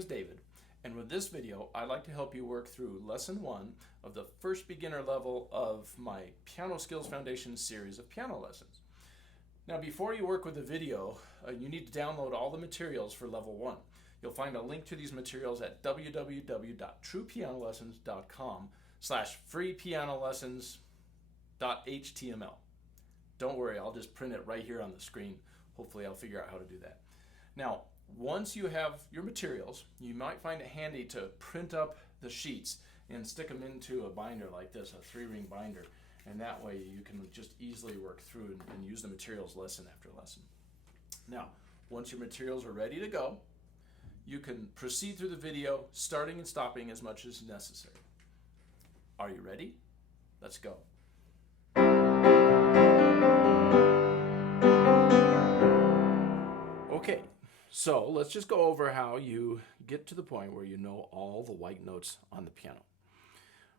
is David, and with this video, I'd like to help you work through Lesson 1 of the first beginner level of my Piano Skills Foundation series of piano lessons. Now, before you work with the video, you need to download all the materials for Level 1. You'll find a link to these materials at www.truepianolessons.com/freepianolessons.html. Don't worry, I'll just print it right here on the screen. Hopefully I'll figure out how to do that. Now, once you have your materials, you might find it handy to print up the sheets and stick them into a binder like this, a 3-ring binder, and that way you can just easily work through and use the materials lesson after lesson. Now, once your materials are ready to go, you can proceed through the video, starting and stopping as much as necessary. Are you ready? Let's go. Okay, so let's just go over how you get to the point where you know all the white notes on the piano.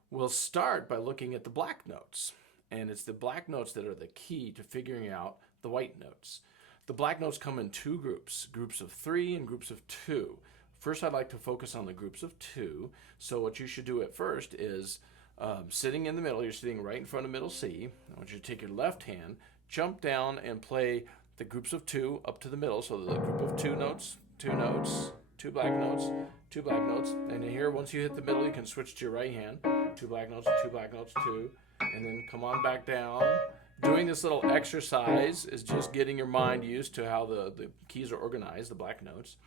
We'll start by looking at the black notes, and it's the black notes that are the key to figuring out the white notes. The black notes come in two groups of 3 and groups of 2. First, I'd like to focus on the groups of 2. So what you should do at first is sitting in the middle, you're sitting right in front of middle C. I want you to take your left hand, jump down and play the groups of 2 up to the middle. So the group of 2 notes, 2 notes, 2 black notes, 2 black notes. And here, once you hit the middle, you can switch to your right hand. 2 black notes, 2 black notes, 2. And then come on back down. Doing this little exercise is just getting your mind used to how the keys are organized, the black notes.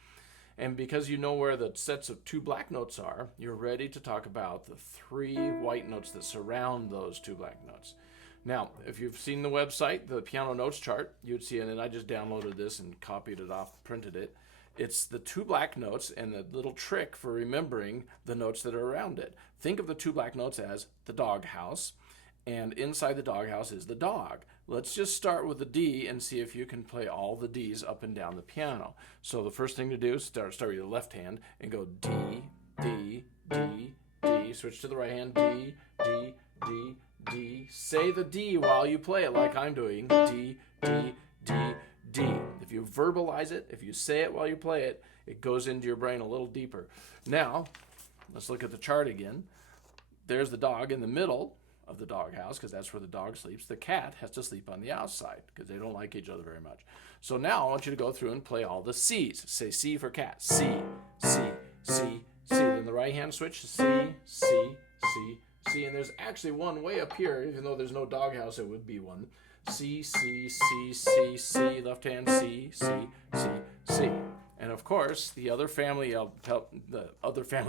And because you know where the sets of 2 black notes are, you're ready to talk about the 3 white notes that surround those 2 black notes. Now, if you've seen the website, the piano notes chart, you'd see it, and I just downloaded this and copied it off, printed it. It's the 2 black notes and the little trick for remembering the notes that are around it. Think of the 2 black notes as the doghouse, and inside the doghouse is the dog. Let's just start with the D and see if you can play all the D's up and down the piano. So the first thing to do is start with your left hand and go D, D, D, D. Switch to the right hand, D, D, D, D. Say the D while you play it like I'm doing, D, D, D, D. If you verbalize it, if you say it while you play it, it goes into your brain a little deeper. Now, let's look at the chart again. There's the dog in the middle of the doghouse, because that's where the dog sleeps. The cat has to sleep on the outside because they don't like each other very much. So now I want you to go through and play all the C's. Say C for cat. C, C, C, C. Then the right hand switch, C, C, C, C. And there's actually one way up here, even though there's no doghouse, it would be one. C, C, C, C, C. Left hand C, C, C, C. And of course, the other family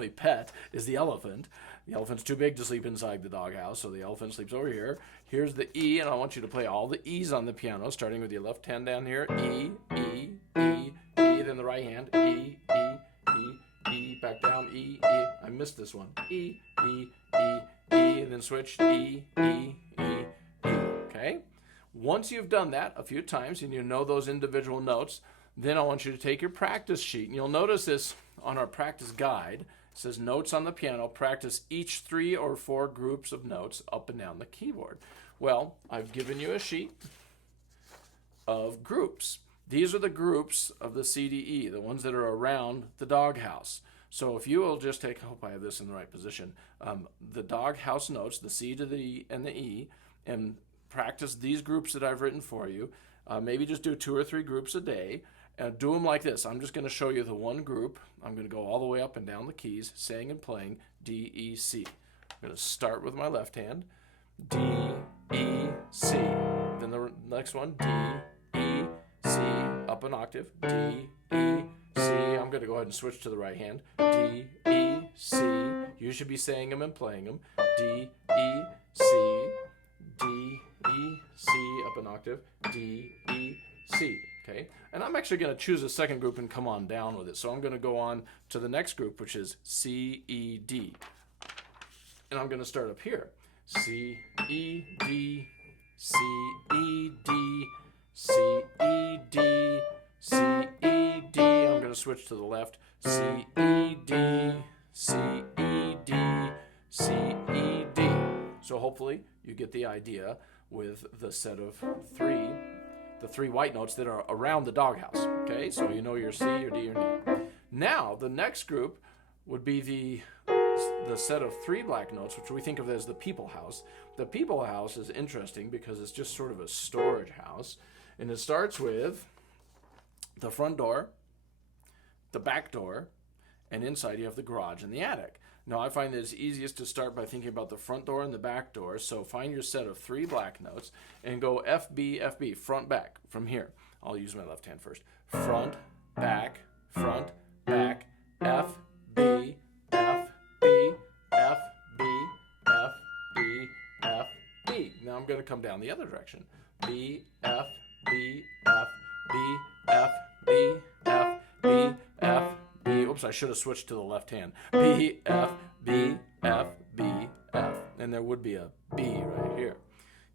pet is the elephant. The elephant's too big to sleep inside the doghouse, so the elephant sleeps over here. Here's the E, and I want you to play all the E's on the piano, starting with your left hand down here. E, E, E, E. Then the right hand. E, E, E, E. Back down. E, E. I missed this one. E, E, E, E. And then switch. E, E, E, E. Okay? Once you've done that a few times and you know those individual notes, then I want you to take your practice sheet, and you'll notice this on our practice guide. It says notes on the piano, practice each 3 or 4 groups of notes up and down the keyboard. Well, I've given you a sheet of groups. These are the groups of the CDE, the ones that are around the doghouse. So if you will just take, I hope I have this in the right position, the doghouse notes, the C to the E and the E, and practice these groups that I've written for you. Maybe just do 2 or 3 groups a day. Do them like this. I'm just going to show you the one group. I'm going to go all the way up and down the keys, saying and playing D, E, C. I'm going to start with my left hand. D, E, C. Then the next one, D, E, C, up an octave. D, E, C. I'm going to go ahead and switch to the right hand. D, E, C. You should be saying them and playing them. D, E, C. D, E, C, up an octave. D, E, C. Okay, and I'm actually going to choose a second group and come on down with it. So I'm going to go on to the next group, which is C, E, D. And I'm going to start up here. C, E, D, C, E, D, C, E, D, C, E, D. I'm going to switch to the left. C, E, D, C, E, D, C, E, D. So hopefully you get the idea with the set of 3. The 3 white notes that are around the doghouse. Okay, so you know your C, your D, your D. Now, the next group would be the set of 3 black notes, which we think of as the people house. The people house is interesting because it's just sort of a storage house. And it starts with the front door, the back door, and inside you have the garage and the attic. Now, I find that it's easiest to start by thinking about the front door and the back door. So find your set of 3 black notes and go F, B, F, B, front, back, from here. I'll use my left hand first. Front, back, F, B, F, B, F, B, F, B, F, B. Now I'm going to come down the other direction. B, F, B, F, B, F, B, F, B, F, B. Oops, I should have switched to the left hand. B, F, B, F, B, F. And there would be a B right here.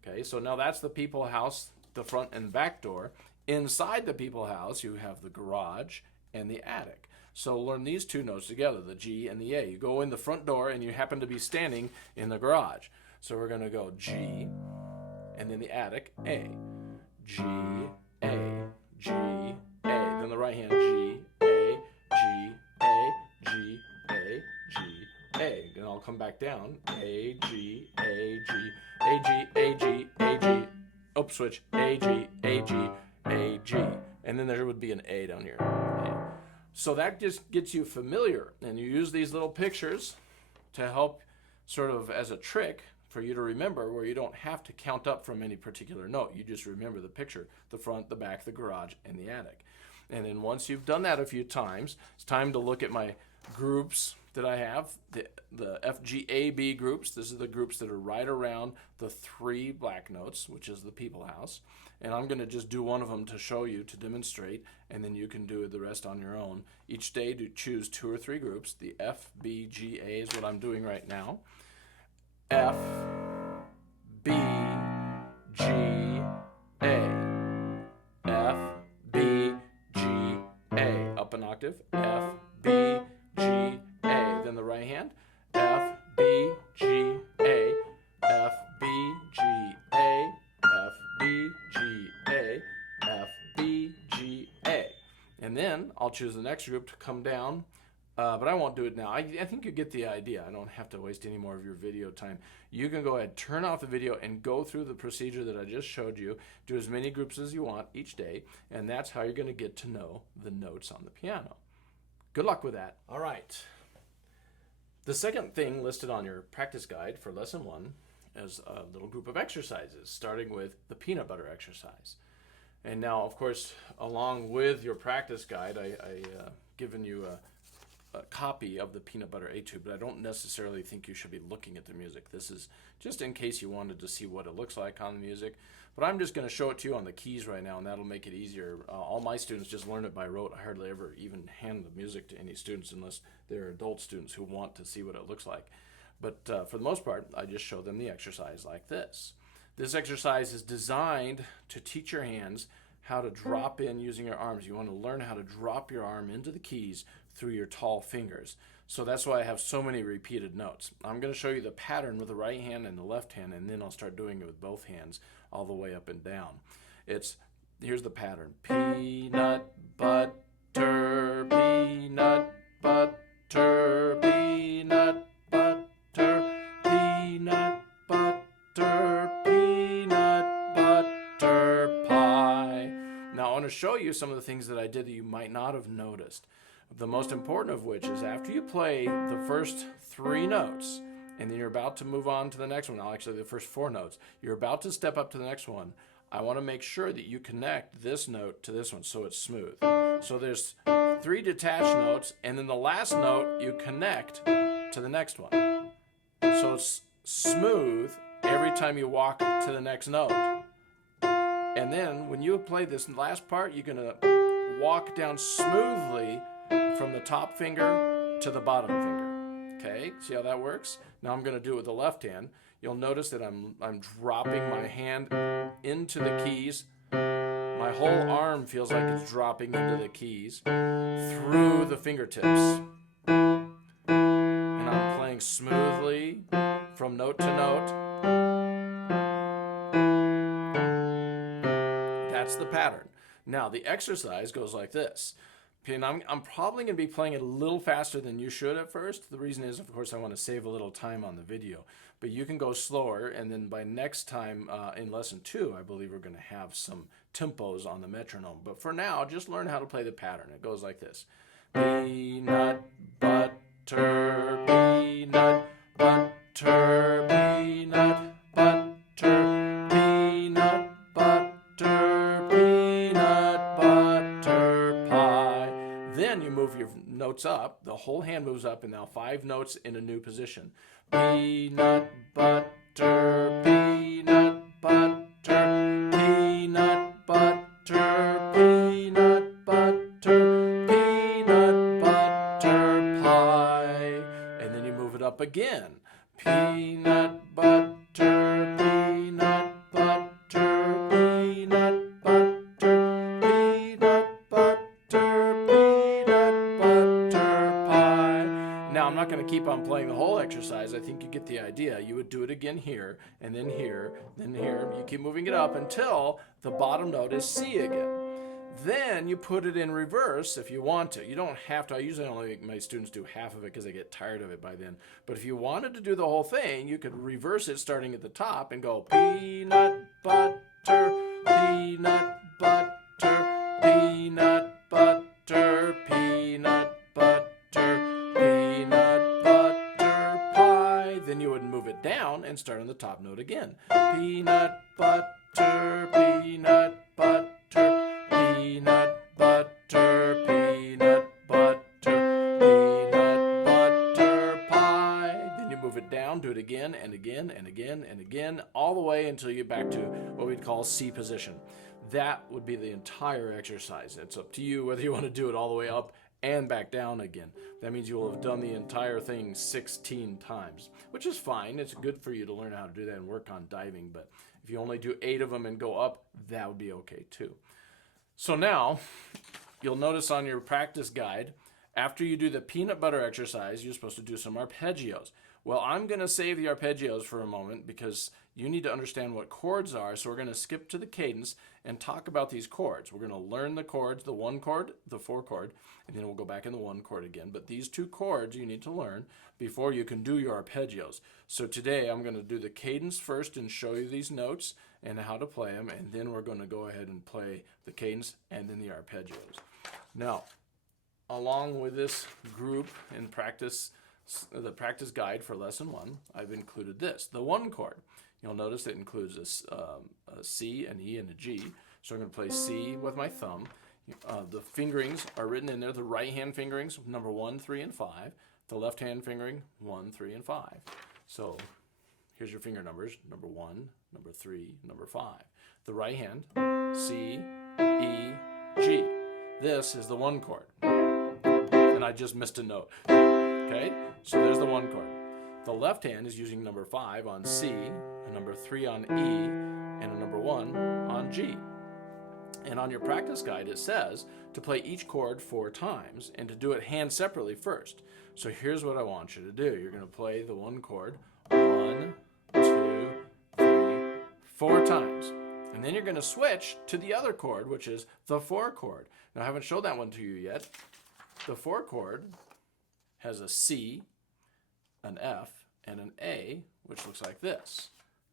Okay, so now that's the people house, the front and back door. Inside the people house, you have the garage and the attic. So learn these 2 notes together, the G and the A. You go in the front door and you happen to be standing in the garage. So we're going to go G and then the attic, A. G, A, G, A. Then the right hand, G, A, G, A, G, A, G, A. And I'll come back down, A, G, A, G, A, G, A, G, A, G. Oops, switch, A, G, A, G, A, G. And then there would be an A down here. A. So that just gets you familiar, and you use these little pictures to help sort of as a trick for you to remember, where you don't have to count up from any particular note. You just remember the picture, the front, the back, the garage, and the attic. And then once you've done that a few times, it's time to look at my groups that I have, the F, G, A, B groups. This is the groups that are right around the 3 black notes, which is the people house. And I'm going to just do one of them to show you, to demonstrate, and then you can do the rest on your own. Each day, to choose 2 or 3 groups. The F, B, G, A is what I'm doing right now. F, B, G, A. F, B, G, A. Up an octave. F, B, G, A. Then the right hand. F, B, G, A. F, B, G, A. F, B, G, A. F, B, G, A. And then I'll choose the next group to come down. But I won't do it now. I think you get the idea. I don't have to waste any more of your video time. You can go ahead, turn off the video, and go through the procedure that I just showed you. Do as many groups as you want each day, and that's how you're going to get to know the notes on the piano. Good luck with that. All right. The second thing listed on your practice guide for lesson 1 is a little group of exercises, starting with the peanut butter exercise. And now, of course, along with your practice guide, I've given you a copy of the peanut butter etude, but I don't necessarily think you should be looking at the music. This is just in case you wanted to see what it looks like on the music. But I'm just going to show it to you on the keys right now, and that'll make it easier. All my students just learn it by rote. I hardly ever even hand the music to any students unless they're adult students who want to see what it looks like. But for the most part, I just show them the exercise like this. This exercise is designed to teach your hands how to drop in using your arms. You want to learn how to drop your arm into the keys through your tall fingers. So that's why I have so many repeated notes. I'm going to show you the pattern with the right hand and the left hand, and then I'll start doing it with both hands all the way up and down. Here's the pattern. Peanut butter, peanut butter, peanut butter, peanut butter, peanut butter pie. Now I want to show you some of the things that I did that you might not have noticed. The most important of which is after you play the first 3 notes, and then you're about to move on to the next one, actually the first 4 notes, you're about to step up to the next one, I want to make sure that you connect this note to this one so it's smooth. So there's 3 detached notes, and then the last note you connect to the next one. So it's smooth every time you walk to the next note. And then when you play this last part, you're going to walk down smoothly from the top finger to the bottom finger. Okay, see how that works? Now I'm going to do it with the left hand. You'll notice that I'm dropping my hand into the keys. My whole arm feels like it's dropping into the keys through the fingertips. And I'm playing smoothly from note to note. That's the pattern. Now the exercise goes like this. Okay, and I'm probably going to be playing it a little faster than you should at first. The reason is, of course, I want to save a little time on the video. But you can go slower, and then by next time in lesson 2, I believe we're going to have some tempos on the metronome. But for now, just learn how to play the pattern. It goes like this. Peanut butter, peanut butter, peanut butter, peanut butter, peanut butter pie. Then you move your notes up. The whole hand moves up, and now 5 notes in a new position. Peanut butter, peanut butter, peanut butter, peanut butter, peanut butter pie. And then you move it up again. Peanut butter, peanut butter, peanut butter, peanut butter, peanut butter pie. Now, I'm not going to keep on playing the whole exercise. I think you get the idea. You would do it again here, and then here, then here. You keep moving it up until the bottom note is C again. Then you put it in reverse if you want to. You don't have to. I usually only make my students do half of it because they get tired of it by then. But if you wanted to do the whole thing, you could reverse it starting at the top and go peanut butter, peanut butter, peanut butter, peanut butter, peanut butter pie. Then you would move it down and start on the top note again. Peanut butter, peanut butter, peanut butter, peanut butter, peanut butter pie. Then you move it down, do it again and again and again and again, all the way until you get back to what we'd call C position. That would be the entire exercise. It's up to you whether you want to do it all the way up and back down again. That means you will have done the entire thing 16 times, which is fine. It's good for you to learn how to do that and work on diving, but if you only do 8 of them and go up, that would be okay too. So now, you'll notice on your practice guide, after you do the peanut butter exercise, you're supposed to do some arpeggios. Well, I'm going to save the arpeggios for a moment because you need to understand what chords are, so we're going to skip to the cadence and talk about these chords. We're going to learn the chords, the 1 chord, the 4 chord, and then we'll go back in the 1 chord again. But these 2 chords you need to learn before you can do your arpeggios. So today I'm going to do the cadence first and show you these notes and how to play them, and then we're going to go ahead and play the cadence and then the arpeggios. Now, along with this group in practice, the practice guide for lesson 1, I've included this, the 1 chord. You'll notice it includes a C, an E, and a G. So I'm going to play C with my thumb. The fingerings are written in there. The right hand fingerings, number 1, 3, and 5. The left hand fingering, 1, 3, and 5. So here's your finger numbers, number 1, number 3, number 5. The right hand, C, E, G. This is the 1 chord. And I just missed a note. Okay, so there's the 1 chord. The left hand is using number 5 on C, a number 3 on E, and a number 1 on G. And on your practice guide it says to play each chord 4 times and to do it hand separately first. So here's what I want you to do. You're going to play the 1 chord 1, 2, 3, 4 times. And then you're going to switch to the other chord, which is the 4 chord. Now I haven't showed that one to you yet. The 4 chord has a C, an F, and an A, which looks like this.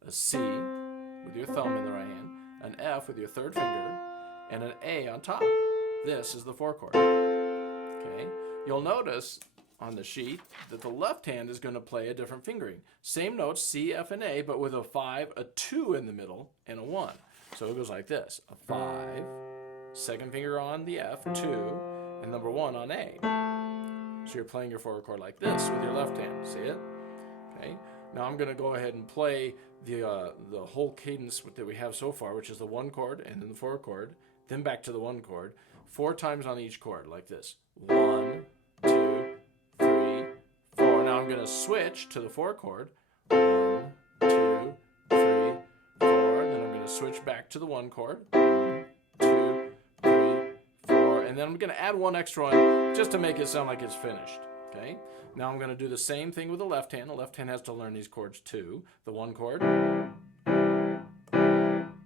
A C with your thumb in the right hand, an F with your 3rd finger, and an A on top. This is the 4 chord. Okay? You'll notice on the sheet that the left hand is going to play a different fingering. Same notes, C, F, and A, but with a 5, a 2 in the middle, and a 1. So it goes like this. A 5, 2nd finger on the F, 2, and number 1 on A. So you're playing your 4 chord like this with your left hand. See it? Okay. Now I'm going to go ahead and play the whole cadence that we have so far, which is the 1 chord and then the 4 chord, then back to the 1 chord, 4 times on each chord like this. 1, 2, 3, 4. Now I'm going to switch to the 4 chord. 1, 2, 3, 4. Then I'm going to switch back to the 1 chord. 1, 2, 3, 4. And then I'm going to add 1 extra one just to make it sound like it's finished. Okay? Now I'm going to do the same thing with the left hand. The left hand has to learn these chords too. The 1 chord. And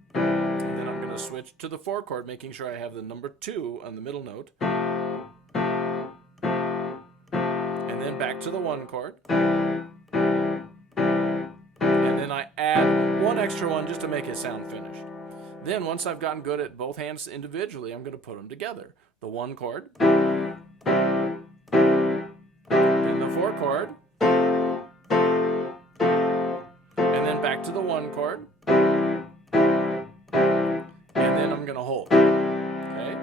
then I'm going to switch to the 4 chord, making sure I have the number 2 on the middle note. then back to the 1 chord. And then I add one extra one just to make it sound finished. Then once I've gotten good at both hands individually, I'm going to put them together. The 1 chord, then the 4 chord, and then back to the 1 chord, and then I'm going to hold. Okay?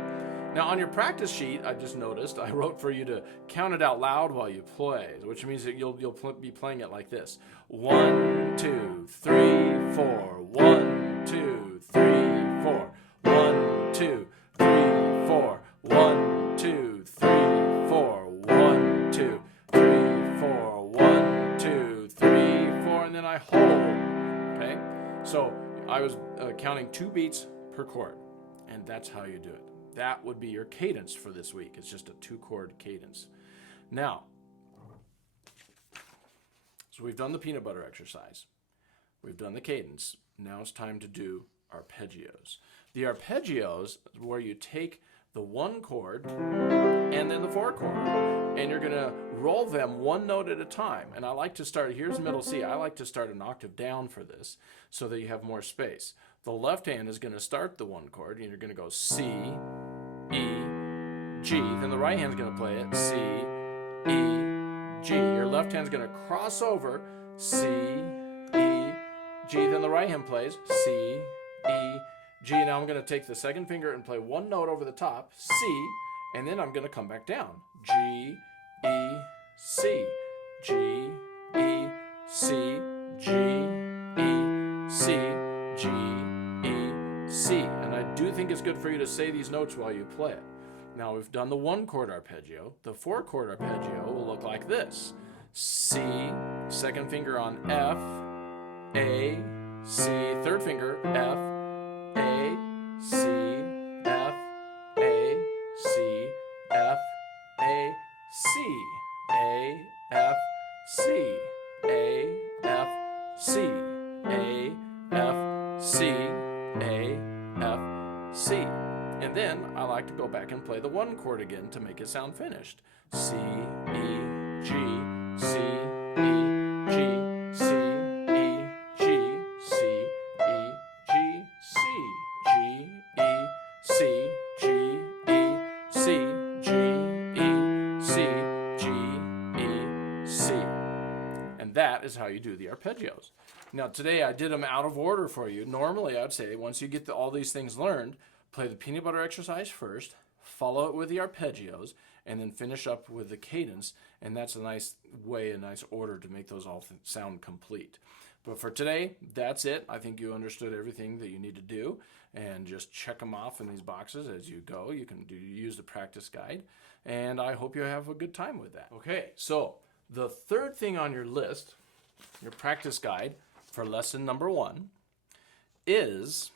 Now on your practice sheet, I just noticed, I wrote for you to count it out loud while you play, which means that you'll be playing it like this. 1, 2, 3, 4. 1, 2, 3, 4. 1, 2, 3, 4. 1, 2, 3, 4. 1, 2, 3, 4. 1, 2, 3, 4. And then I hold. Okay? So I was counting 2 beats per chord. And that's how you do it. That would be your cadence for this week. It's just a 2-chord cadence. Now, so we've done the peanut butter exercise. We've done the cadence. Now it's time to do arpeggios. The arpeggios is where you take the 1 chord and then the 4 chord, and you're going to roll them 1 note at a time. And I like to start, here's middle C. I like to start an octave down for this so that you have more space. The left hand is going to start the 1 chord, and you're going to go C, E, G. Then the right hand's going to play it C, E, G. Your left hand's going to cross over C, E, G. Then the right hand plays C, E, G. Now I'm going to take the 2nd finger and play 1 note over the top, C, and then I'm going to come back down. G, E, C, G, E, C, G, E, C, G, E, C. And I do think it's good for you to say these notes while you play it. Now we've done the 1 chord arpeggio. The 4 chord arpeggio will look like this. C, 2nd finger on F, A, C, 3rd finger F, A, C, F, A, C, F, A, C, A, F, C, A, F, C, A, F, C, A, F, C. And then I like to go back and play the 1 chord again to make it sound finished. C, E, G, C, E, G, C, E, G, C, E, G, C, G, E, C, G, E, C, G, E, C, G, E, C. And that is how you do the arpeggios. Now today I did them out of order for you. Normally I'd say once you get all these things learned, play the peanut butter exercise first, follow it with the arpeggios, and then finish up with the cadence. And that's a nice way, a nice order to make those all sound complete. But for today, that's it. I think you understood everything that you need to do, and just check them off in these boxes as you go. You can use the practice guide, and I hope you have a good time with that. Okay, so the 3rd thing on your list, your practice guide for lesson number 1, is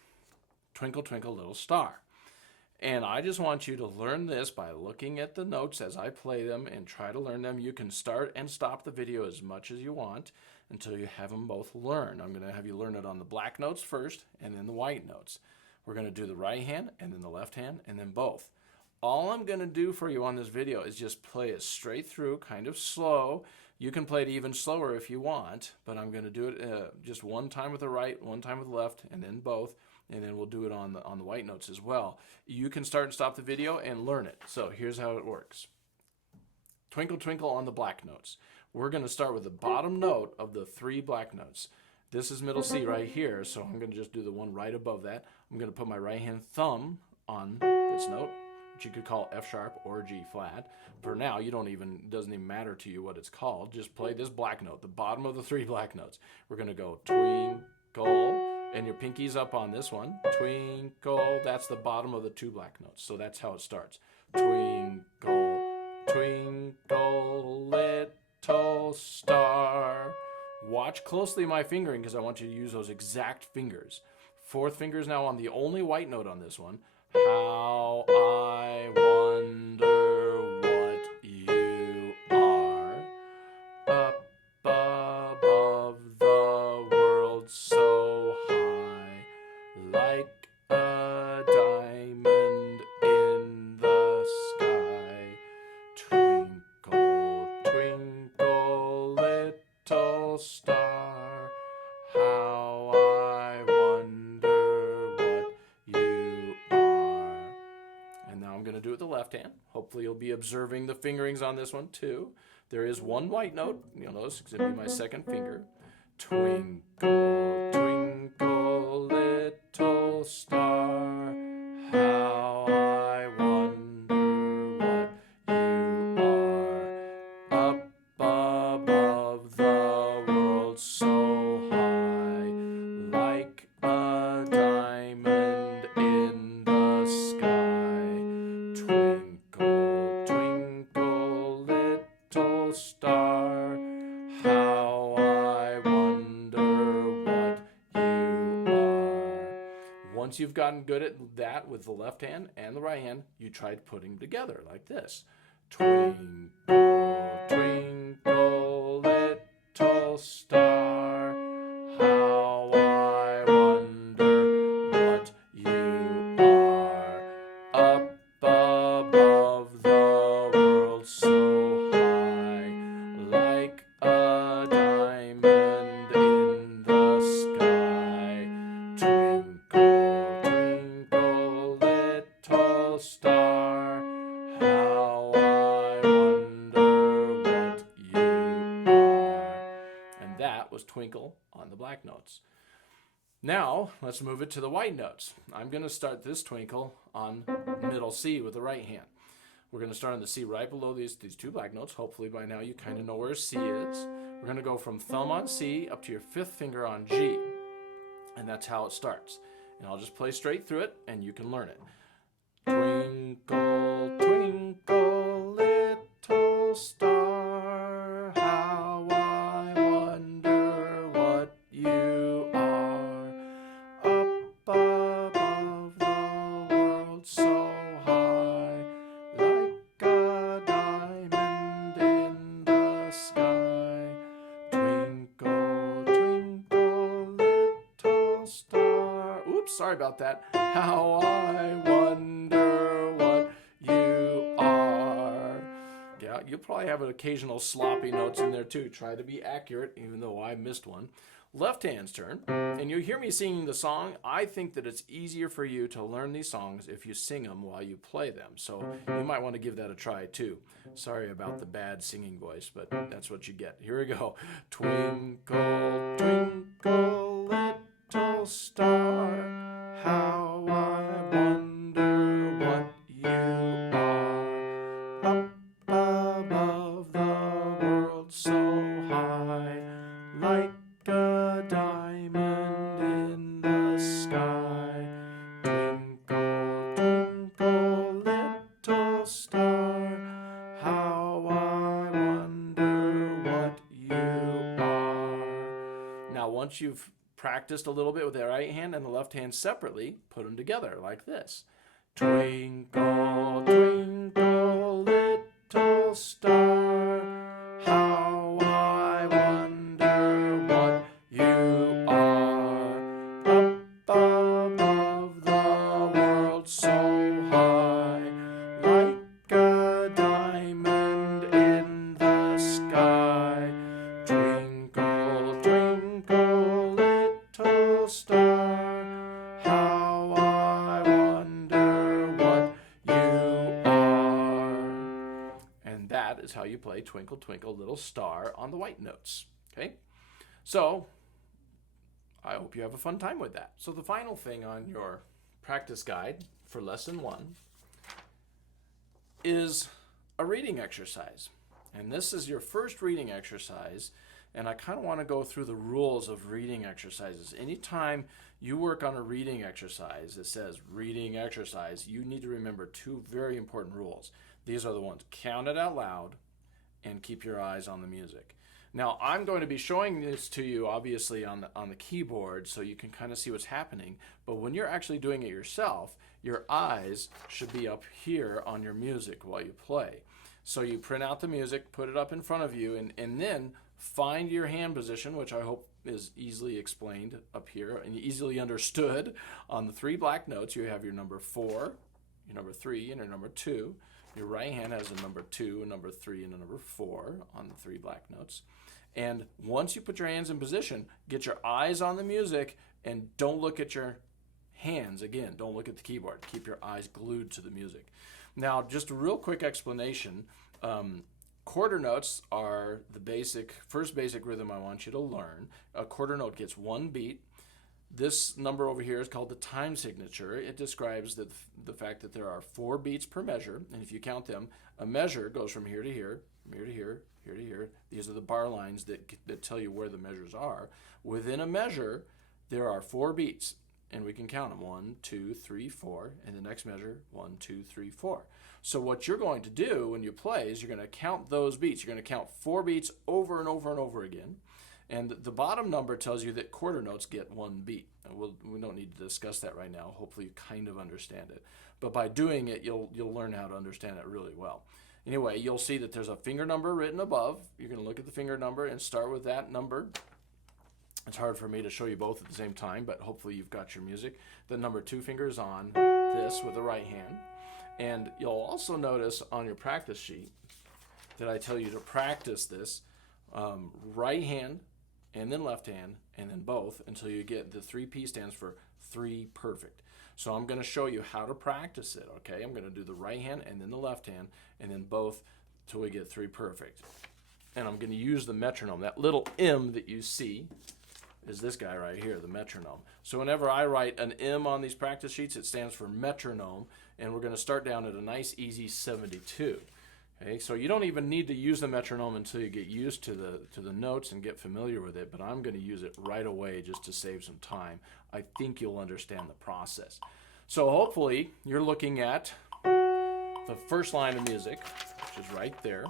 Twinkle Twinkle Little Star. And I just want you to learn this by looking at the notes as I play them and try to learn them. You can start and stop the video as much as you want until you have them both learned. I'm going to have you learn it on the black notes first and then the white notes. We're going to do the right hand and then the left hand and then both. All I'm going to do for you on this video is just play it straight through, kind of slow. You can play it even slower if you want, but I'm going to do it just 1 time with the right, 1 time with the left, and then both. And then we'll do it on the white notes as well. You can start and stop the video and learn it. So here's how it works. Twinkle Twinkle on the black notes. We're going to start with the bottom note of the 3 black notes. This is middle C right here, so I'm going to just do the one right above that. I'm going to put my right hand thumb on this note, which you could call F sharp or G flat. For now, it doesn't even matter to you what it's called. Just play this black note, the bottom of the 3 black notes. We're going to go twinkle, and your pinky's up on this one. Twinkle, that's the bottom of the 2 black notes. So that's how it starts. Twinkle, twinkle, little star. Watch closely my fingering because I want you to use those exact fingers. 4th finger is now on the only white note on this one. How I wonder what you are up above the world so high, like a diamond in the sky. Twinkle, twinkle. little star, how I wonder what you are. And now I'm going to do it with the left hand. Hopefully you'll be observing the fingerings on this one too. There is one white note. You'll notice it's going to be my second finger. Twinkle, twinkle, little star, how I wonder what you are. Up above the world so high, like a diamond in the sky. Twinkle, twinkle, little star, how I wonder what you are. Once you've gotten good at that with the left hand and the right hand, you try putting them together like this. Twinkle, twinkle, little star, how I wonder what you are. Up above the world so high, like a diamond in the sky. Twinkle, twinkle, little star, how I wonder what you are. And that was Twinkle on the black notes. Now, let's move it to the white notes. I'm going to start this twinkle on middle C with the right hand. We're going to start on the C right below these two black notes. Hopefully by now you kind of know where C is. We're going to go from thumb on C up to your fifth finger on G. And that's how it starts. And I'll just play straight through it and you can learn it. Twinkle, twinkle, little star, how I wonder what you are. Up above the world so high, like a diamond in the sky. Twinkle, twinkle, little star. Oops, sorry about that. How I wonder what you are. Yeah, you'll probably have an occasional sloppy notes in there too. Try to be accurate, even though I missed one. Left hand's turn, and you hear me singing the song. I think that it's easier for you to learn these songs if you sing them while you play them. So you might want to give that a try too. Sorry about the bad singing voice, but that's what you get. Here we go. Twinkle, twinkle, little star, how I wonder what you are. Up above the world so high, like a diamond in the sky. Twinkle, twinkle, little star, how I wonder what you are. Now, once you've practiced a little bit with the right hand and the left hand separately, put them together like this. Twinkle, twinkle, little star, how I wonder what you are. Up above the world so high, like a diamond in the sky. Twinkle, twinkle, little star, how I wonder what you are. And that is how you play Twinkle, Twinkle, Little Star on the white notes. Okay? So, I hope you have a fun time with that. So the final thing on your practice guide for lesson 1 is a reading exercise. And this is your first reading exercise, and I kind of want to go through the rules of reading exercises. Anytime you work on a reading exercise that says reading exercise, you need to remember 2 very important rules. These are the ones: count it out loud and keep your eyes on the music. Now, I'm going to be showing this to you, obviously, on the keyboard, so you can kind of see what's happening. But when you're actually doing it yourself, your eyes should be up here on your music while you play. So you print out the music, put it up in front of you, and then find your hand position, which I hope is easily explained up here and easily understood. On the 3 black notes, you have your number 4, your number 3, and your number 2. Your right hand has a number 2, a number 3, and a number 4 on the 3 black notes. And once you put your hands in position, get your eyes on the music and don't look at your hands. Again, don't look at the keyboard. Keep your eyes glued to the music. Now, just a real quick explanation. Quarter notes are the first basic rhythm I want you to learn. A quarter note gets 1 beat. This number over here is called the time signature. It describes the fact that there are 4 beats per measure, and if you count them, a measure goes from here to here, from here to here, here to here. These are the bar lines that tell you where the measures are. Within a measure, there are 4 beats, and we can count them: 1, 2, 3, 4, and the next measure, 1, 2, 3, 4. So what you're going to do when you play is you're going to count those beats. You're going to count 4 beats over and over and over again. And the bottom number tells you that quarter notes get 1 beat. We don't need to discuss that right now. Hopefully you kind of understand it. But by doing it, you'll learn how to understand it really well. Anyway, you'll see that there's a finger number written above. You're going to look at the finger number and start with that number. It's hard for me to show you both at the same time, but hopefully you've got your music. The number 2 fingers on this with the right hand. And you'll also notice on your practice sheet that I tell you to practice this right hand, and then left hand, and then both until you get the 3P stands for 3 perfect. So I'm going to show you how to practice it, okay? I'm going to do the right hand and then the left hand, and then both till we get 3 perfect. And I'm going to use the metronome. That little M that you see is this guy right here, the metronome. So whenever I write an M on these practice sheets, it stands for metronome, and we're going to start down at a nice easy 72. Okay, so you don't even need to use the metronome until you get used to the notes and get familiar with it, but I'm going to use it right away just to save some time. I think you'll understand the process. So hopefully you're looking at the first line of music, which is right there.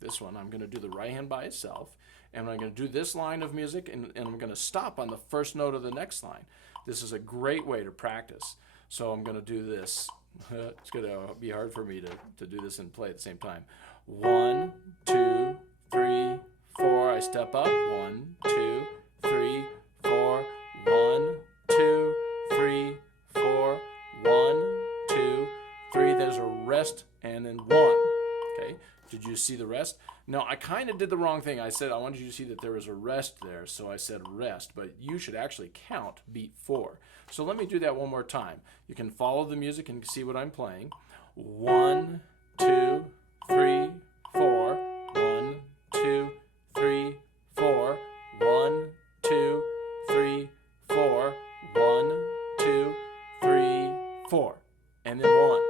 This one, I'm going to do the right hand by itself, and I'm going to do this line of music, and I'm going to stop on the first note of the next line. This is a great way to practice. So I'm going to do this. It's going to be hard for me to do this and play at the same time. 1, 2, 3, 4. I step up. 1, 2, 3, 4. 1, 2, 3, 4. 1, 2, 3. There's a rest and then 1. Okay. Did you see the rest? No, I kind of did the wrong thing. I said I wanted you to see that there was a rest there, so I said rest, but you should actually count beat 4. So let me do that one more time. You can follow the music and see what I'm playing. 1, 2, 3, 4. 1, 2, 3, 4. 1, 2, 3, 4. 1, 2, 3, 4. And then 1.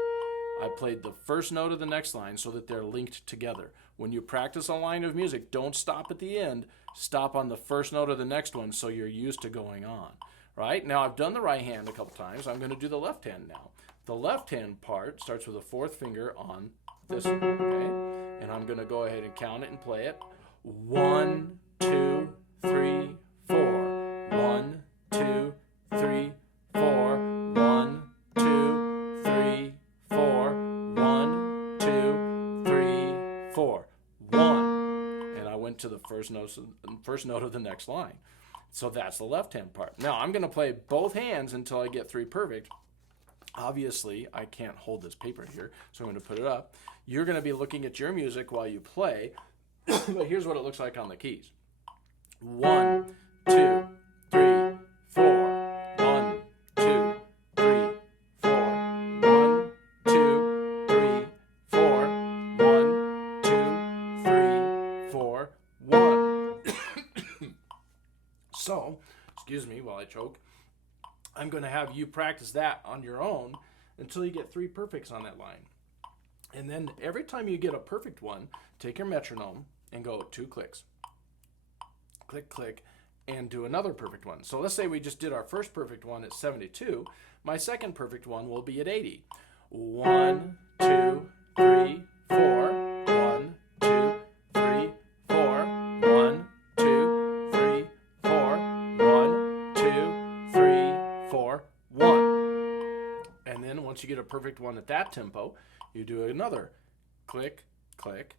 I played the first note of the next line so that they're linked together. When you practice a line of music, don't stop at the end. Stop on the first note of the next one so you're used to going on. Right? Now I've done the right hand a couple times. I'm going to do the left hand now. The left hand part starts with a 4th finger on this one, okay? And I'm going to go ahead and count it and play it. 1, 2, 3, 4. 1, 2, 3, 4. 1, 2, 3, 4. 1, 2, 3, 4. 1. And I went to the first note of the next line. So that's the left hand part. Now I'm going to play both hands until I get 3 perfect. Obviously, I can't hold this paper here, so I'm going to put it up. You're going to be looking at your music while you play, but here's what it looks like on the keys. 1, 2, 3, 4. 1, 2, 3, 4. 1, 2, 3, 4. 1, 2, 3, 4. 1. So, excuse me while I choke, I'm going to have you practice that on your own until you get 3 perfects on that line. And then every time you get a perfect one, take your metronome and go 2 clicks. Click, click, and do another perfect one. So let's say we just did our first perfect one at 72. My second perfect one will be at 80. 1, 2, 3, 4. 1, 2, 3, 4. 1, 2, 3, 4. 1, 2, 3, 4. 1. And then once you get a perfect one at that tempo, you do another click, click,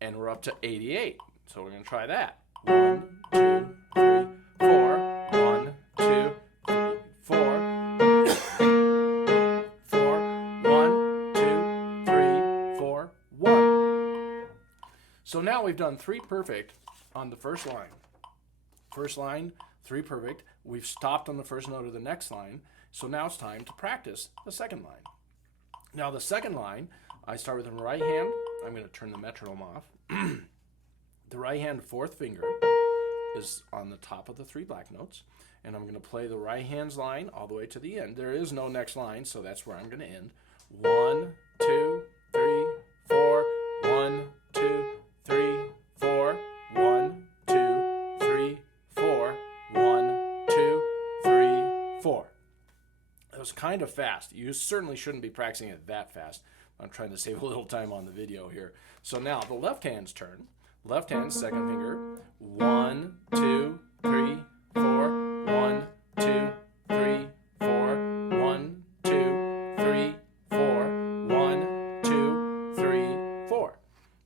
and we're up to 88. So we're going to try that. 1, 2, 3, 4. 1, 2, 3, 4. 4. 1, 2, 3, 4. now we've done 3 perfect on the first line. First line, 3 perfect. We've stopped on the first note of the next line. So now it's time to practice the second line. Now the second line, I start with the right hand. I'm going to turn the metronome off. The right hand 4th finger is on the top of the 3 black notes. And I'm going to play the right hand's line all the way to the end. There is no next line, so that's where I'm going to end. 1, 2, 3, 4. 1, 2, 3, 4. 1, 2, 3, 4. 1, 2, 3, 4. It was kind of fast. You certainly shouldn't be practicing it that fast. I'm trying to save a little time on the video here. So now the left hand's turn. Left hand, 2nd finger. 1, 2, 3, 4. 1, 2, 3, 4. 1, 2, 3, 4. 1, 2, 3, 4.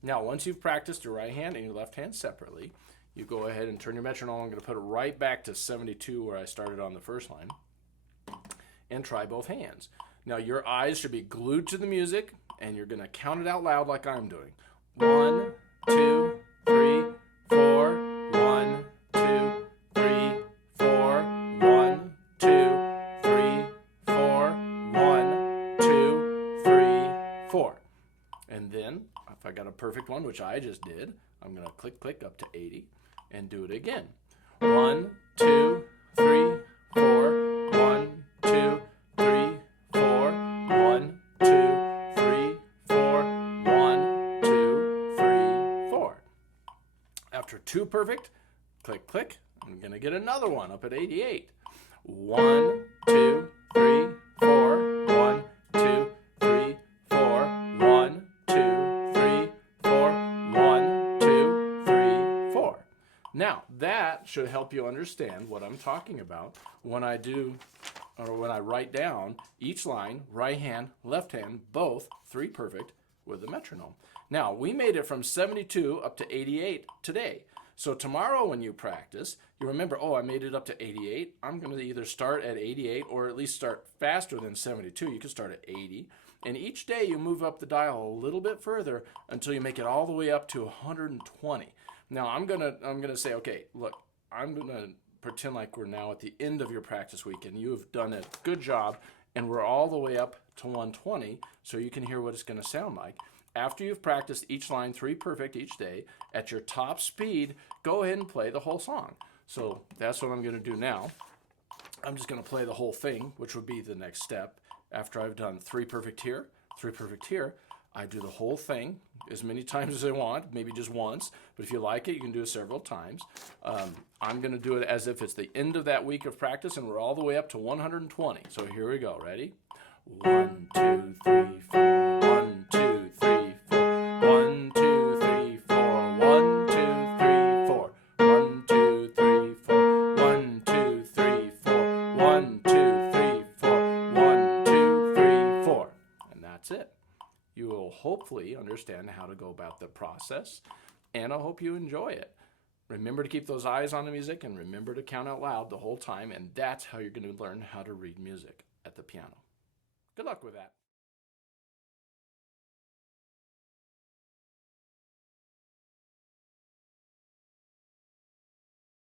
Now, once you've practiced your right hand and your left hand separately, you go ahead and turn your metronome. I'm going to put it right back to 72 where I started on the first line, and try both hands. Now, your eyes should be glued to the music, and you're going to count it out loud like I'm doing. 1, 2, 3, 4. 1, 2, 3, 4. 1, 2, 3, 4. 1, 2, 3, 4. And then, if I got a perfect one, which I just did, I'm going to click, click up to 80 and do it again. 1, 2, 3, 4. 1, 2, 3, 4. 1, 2, 3, 4. 1, 2, 3, 4. After 2 perfect, click, click. I'm going to get another one up at 88. 1, 2, 3, 4. 1, 2, 3, 4. 1, 2, 3, 4. 1, 2, 3, 4. Now, that should help you understand what I'm talking about when I do, or when I write down each line, right hand, left hand, both 3 perfect with the metronome. Now, we made it from 72 up to 88 today. So tomorrow when you practice, you remember, oh, I made it up to 88. I'm going to either start at 88 or at least start faster than 72. You can start at 80. And each day you move up the dial a little bit further until you make it all the way up to 120. Now I'm gonna say, okay, look, I'm gonna pretend like we're now at the end of your practice week and you've done a good job, and we're all the way up to 120, so you can hear what it's gonna sound like. After you've practiced each line 3 perfect each day at your top speed, go ahead and play the whole song. So that's what I'm gonna do now. I'm just gonna play the whole thing, which would be the next step. After I've done 3 perfect here, 3 perfect here, I do the whole thing as many times as I want, maybe just once, but if you like it, you can do it several times. I'm going to do it as if it's the end of that week of practice, and we're all the way up to 120. So here we go. Ready? 1, 2, 3, 4. 1, 2, 3, 4. 1, 2, 3, 4. 1, 2, 3, 4. 1, 2, 3, 4. 1, 2, 3, 4. 1, 2, 3, 4. 1, 2, 3, 4. And that's it. You will hopefully understand how to go about the process, and I hope you enjoy it. Remember to keep those eyes on the music, and remember to count out loud the whole time, and that's how you're going to learn how to read music at the piano. Good luck with that.